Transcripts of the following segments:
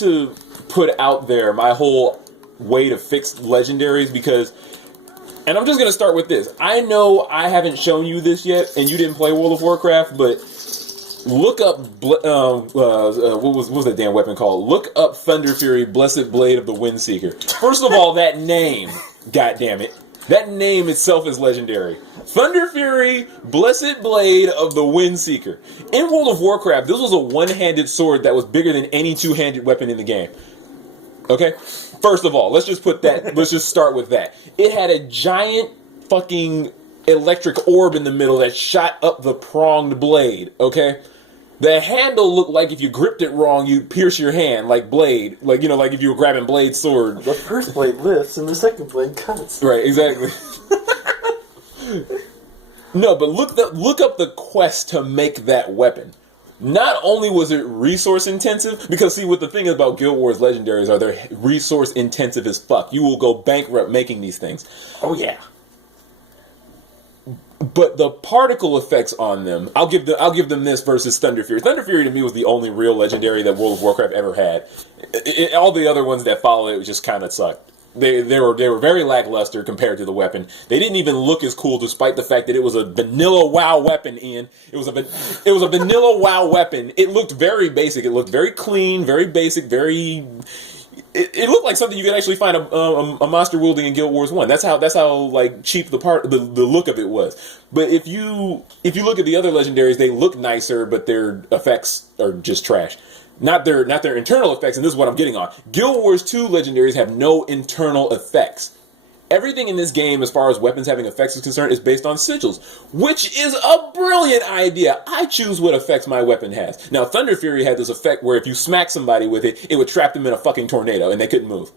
to put out there my whole way to fix legendaries because, and I'm just going to start with this. I know I haven't shown you this yet, and you didn't play World of Warcraft, but look up, what was that damn weapon called? Look up Thunder Fury, Blessed Blade of the Windseeker. First of all, that name, goddammit, that name itself is legendary. Thunder Fury, Blessed Blade of the Windseeker. In World of Warcraft, this was a one-handed sword that was bigger than any two-handed weapon in the game. Okay? First of all, let's just start with that. It had a giant fucking electric orb in the middle that shot up the pronged blade, okay? The handle looked like if you gripped it wrong, you'd pierce your hand, like Blade. Like, like if you were grabbing Blade's sword. The first blade lifts and the second blade cuts. Right, exactly. No, but look up the quest to make that weapon. Not only was it resource intensive, because see, what the thing about Guild Wars legendaries are, they're resource intensive as fuck. You will go bankrupt making these things. Oh, yeah. But the particle effects on them, I'll give them this versus Thunder Fury. Thunder Fury to me was the only real legendary that World of Warcraft ever had. All the other ones that followed it just kind of sucked. They were very lackluster compared to the weapon. They didn't even look as cool, despite the fact that it was a vanilla WoW weapon. Ian, it was a vanilla WoW weapon. It looked very basic. It looked very clean, very basic, very. It looked like something you could actually find a monster wielding in Guild Wars 1. That's how like cheap the look of it was. But if you look at the other legendaries, they look nicer, but their effects are just trash. Not their internal effects, and this is what I'm getting on. Guild Wars 2 legendaries have no internal effects. Everything in this game, as far as weapons having effects is concerned, is based on sigils, which is a brilliant idea. I choose what effects my weapon has. Now, Thunder Fury had this effect where if you smack somebody with it, it would trap them in a fucking tornado, and they couldn't move.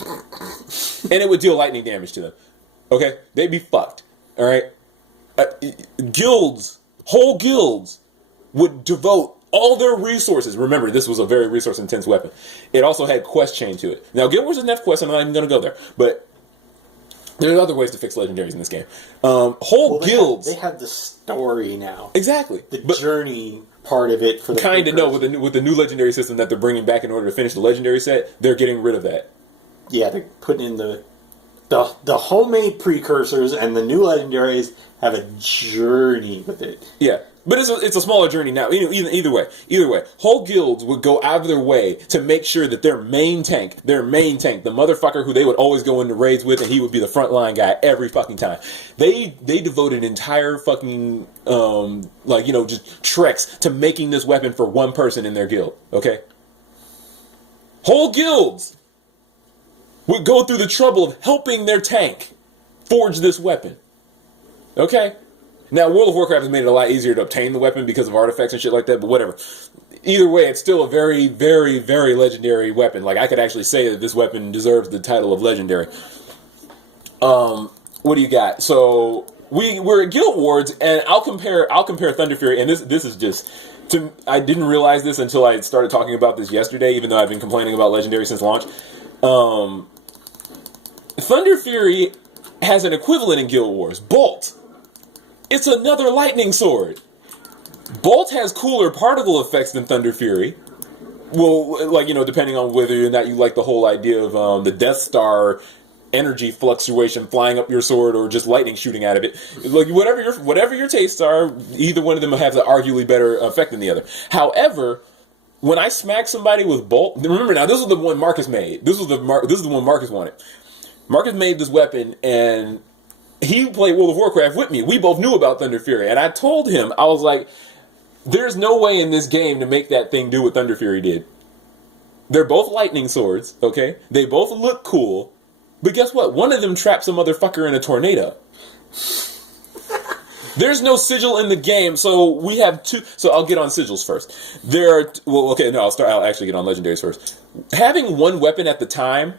And it would deal lightning damage to them. Okay? They'd be fucked. Alright? Whole guilds, would devote all their resources. Remember, this was a very resource-intense weapon. It also had quest chain to it. Now, Guild Wars doesn't have quest, I'm not even going to go there. But there's other ways to fix legendaries in this game. Guilds. They have the story now. Exactly. The journey part of it for the kind of no with the new legendary system that they're bringing back in order to finish the legendary set. They're getting rid of that. Yeah, they're putting in the homemade precursors, and the new legendaries have a journey with it. Yeah. But it's a smaller journey now. Either way, whole guilds would go out of their way to make sure that their main tank, the motherfucker who they would always go into raids with, and he would be the frontline guy every fucking time. They devoted entire fucking just treks to making this weapon for one person in their guild. Okay, whole guilds would go through the trouble of helping their tank forge this weapon. Okay. Now, World of Warcraft has made it a lot easier to obtain the weapon because of artifacts and shit like that, but whatever. Either way, it's still a very, very, very legendary weapon. Like, I could actually say that this weapon deserves the title of legendary. What do you got? So, we're at Guild Wars, and I'll compare Thunder Fury, and this is just... I didn't realize this until I started talking about this yesterday, even though I've been complaining about legendary since launch. Thunder Fury has an equivalent in Guild Wars, Bolt. It's another lightning sword. Bolt has cooler particle effects than Thunder Fury. Well, depending on whether or not you like the whole idea of the Death Star energy fluctuation flying up your sword or just lightning shooting out of it. Like, whatever your tastes are, either one of them has an arguably better effect than the other. However, when I smack somebody with Bolt, remember now, this was the one Marcus made. This is the one Marcus wanted. Marcus made this weapon, and he played World of Warcraft with me. We both knew about Thunder Fury. And I told him, I was like, there's no way in this game to make that thing do what Thunder Fury did. They're both lightning swords, okay? They both look cool. But guess what? One of them traps a motherfucker in a tornado. There's no sigil in the game, so we have two... So I'll get on sigils first. I'll actually get on legendaries first. Having one weapon at the time...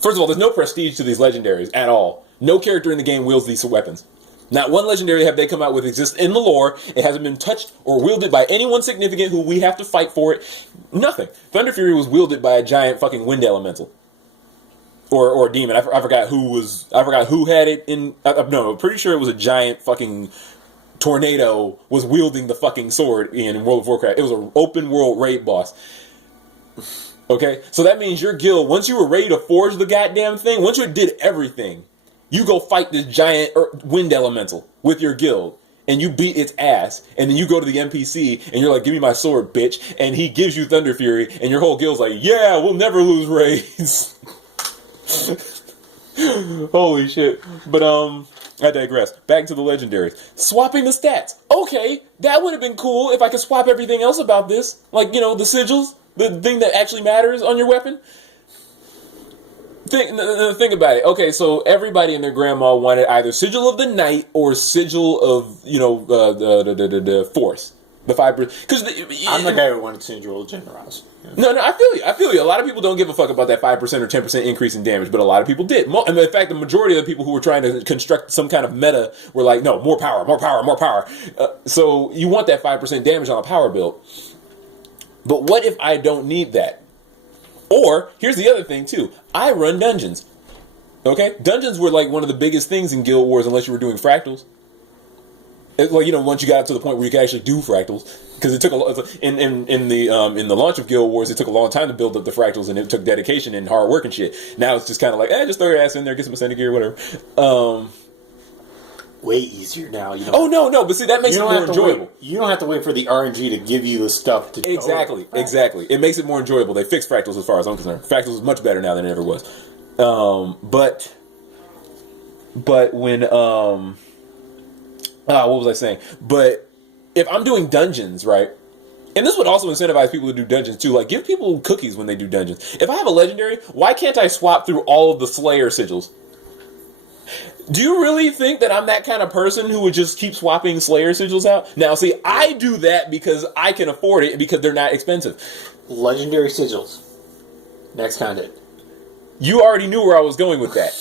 First of all, there's no prestige to these legendaries at all. No character in the game wields these weapons. Not one legendary have they come out with exists in the lore. It hasn't been touched or wielded by anyone significant who we have to fight for it. Nothing. Thunder Fury was wielded by a giant fucking wind elemental. Or demon. I forgot who had it in... No, I'm pretty sure it was a giant fucking tornado was wielding the fucking sword in World of Warcraft. It was an open world raid boss. Okay, so that means your guild, once you were ready to forge the goddamn thing, once you did everything, you go fight this giant wind elemental with your guild, and you beat its ass, and then you go to the NPC, and you're like, give me my sword, bitch, and he gives you Thunder Fury, and your whole guild's like, yeah, we'll never lose raids. Holy shit. But, I digress. Back to the legendaries. Swapping the stats. Okay, that would have been cool if I could swap everything else about this. Like, the sigils, the thing that actually matters on your weapon. Think about it. Okay, so everybody and their grandma wanted either Sigil of the Night or Sigil of, the Force. The 5%. Because I'm the guy who wanted Sigil of Generosity. No, I feel you. A lot of people don't give a fuck about that 5% or 10% increase in damage, but a lot of people did. And in fact, the majority of the people who were trying to construct some kind of meta were like, no, more power, more power, more power. So you want that 5% damage on a power build. But what if I don't need that? Or, here's the other thing, too. I run dungeons. Okay? Dungeons were like one of the biggest things in Guild Wars unless you were doing fractals. Once you got to the point where you could actually do fractals, because it took in the launch of Guild Wars, it took a long time to build up the fractals, and it took dedication and hard work and shit. Now it's just kind of like, just throw your ass in there, get some ascended gear, whatever. Way easier now. Oh no, but see, that makes it more enjoyable. You don't have to wait for the RNG to give you the stuff to exactly. It makes it more enjoyable. They fixed fractals as far as I'm concerned. Fractals is much better now than it ever was. But when what was I saying? But if I'm doing dungeons, right? And this would also incentivize people to do dungeons too. Like, give people cookies when they do dungeons. If I have a legendary, why can't I swap through all of the Slayer sigils? Do you really think that I'm that kind of person who would just keep swapping Slayer sigils out? Now, see, I do that because I can afford it, because they're not expensive. Legendary sigils. Next content. You already knew where I was going with that.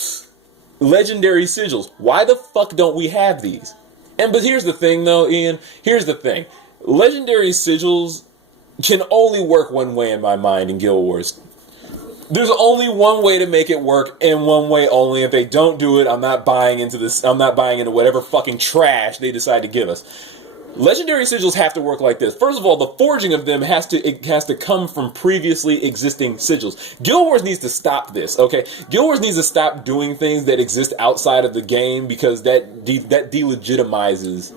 Legendary sigils. Why the fuck don't we have these? But here's the thing, though, Ian. Here's the thing. Legendary sigils can only work one way in my mind in Guild Wars. There's only one way to make it work, and one way only. If they don't do it, I'm not buying into this. I'm not buying into whatever fucking trash they decide to give us. Legendary sigils have to work like this. First of all, the forging of them has to come from previously existing sigils. Guild Wars needs to stop this, okay? Guild Wars needs to stop doing things that exist outside of the game, because that delegitimizes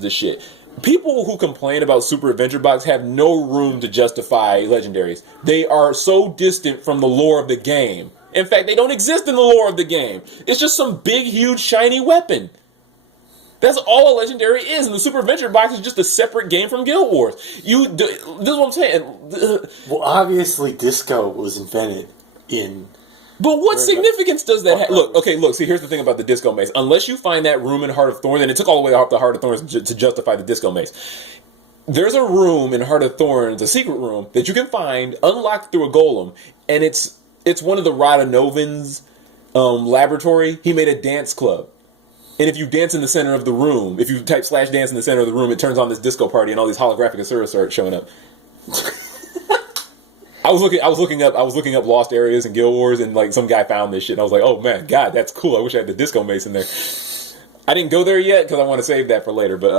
the shit. People who complain about Super Adventure Box have no room to justify legendaries. They are so distant from the lore of the game. In fact, they don't exist in the lore of the game. It's just some big, huge, shiny weapon. That's all a legendary is, and the Super Adventure Box is just a separate game from Guild Wars. This is what I'm saying. Well, obviously, disco was invented in... But what significance does that have? Look, see, here's the thing about the Disco Mace. Unless you find that room in Heart of Thorns, and it took all the way off the Heart of Thorns to justify the Disco Mace. There's a room in Heart of Thorns, a secret room, that you can find, unlocked through a golem, and it's one of the Radonovan's laboratory. He made a dance club. And if you dance in the center of the room, if you type /dance in the center of the room, it turns on this disco party, and all these holographic Asuras start showing up. I was looking up lost areas in Guild Wars, and like some guy found this shit, and I was like, oh man, God, that's cool. I wish I had the Disco Mace in there. I didn't go there yet because I want to save that for later. But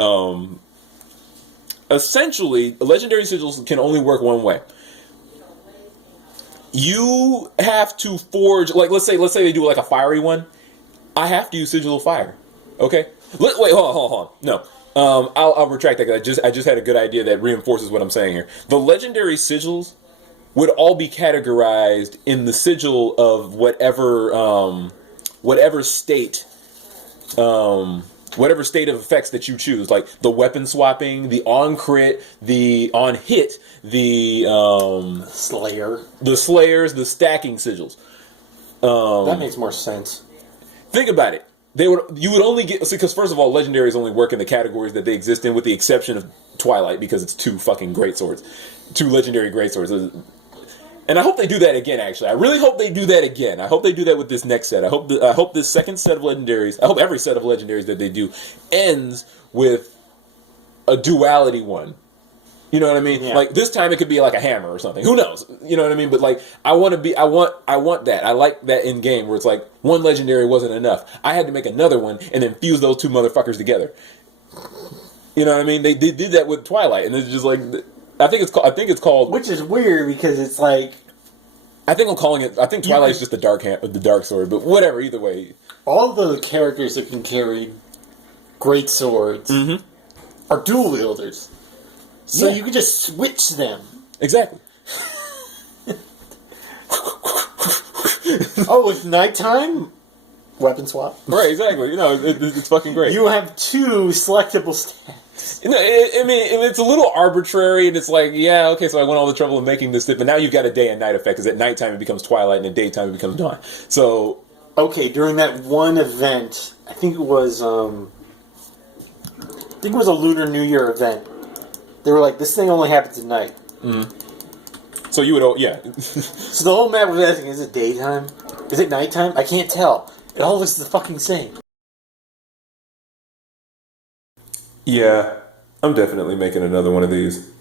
essentially, legendary sigils can only work one way. You have to forge, like let's say they do like a fiery one. I have to use Sigil of Fire. Okay. Wait, hold on. No. I'll retract that because I just had a good idea that reinforces what I'm saying here. The legendary sigils would all be categorized in the sigil of whatever state of effects that you choose, like the weapon swapping, the on crit, the on hit, the slayers, the stacking sigils. That makes more sense. Think about it. You would only get, because first of all, legendaries only work in the categories that they exist in, with the exception of Twilight, because it's 2 fucking greatswords, 2 legendary greatswords. And I hope they do that again. Actually, I really hope they do that again. I hope they do that with this next set. I hope this second set of legendaries. I hope every set of legendaries that they do ends with a duality one. You know what I mean? Yeah. Like this time it could be like a hammer or something. Who knows? You know what I mean? But like I want that. I like that in game where it's like one legendary wasn't enough. I had to make another one and then fuse those 2 motherfuckers together. You know what I mean? They did that with Twilight, and it's just like I think it's called. Which is weird because it's like I think I'm calling it. I think Twilight is just the dark sword, but whatever. Either way, all the characters that can carry great swords are dual wielders, so you can just switch them. Exactly. Oh, it's nighttime. Weapon swap. Right. Exactly. It's fucking great. You have 2 selectable stats. I mean, it's a little arbitrary, and it's like, yeah, okay, so I went all the trouble of making this, but now you've got a day and night effect, because at nighttime it becomes twilight, and at daytime it becomes dawn. So, okay, during that one event, I think it was a Lunar New Year event. They were like, this thing only happens at night. so you would, yeah. So the whole map was asking, is it daytime? Is it nighttime? I can't tell. It all looks the fucking same. Yeah, I'm definitely making another one of these.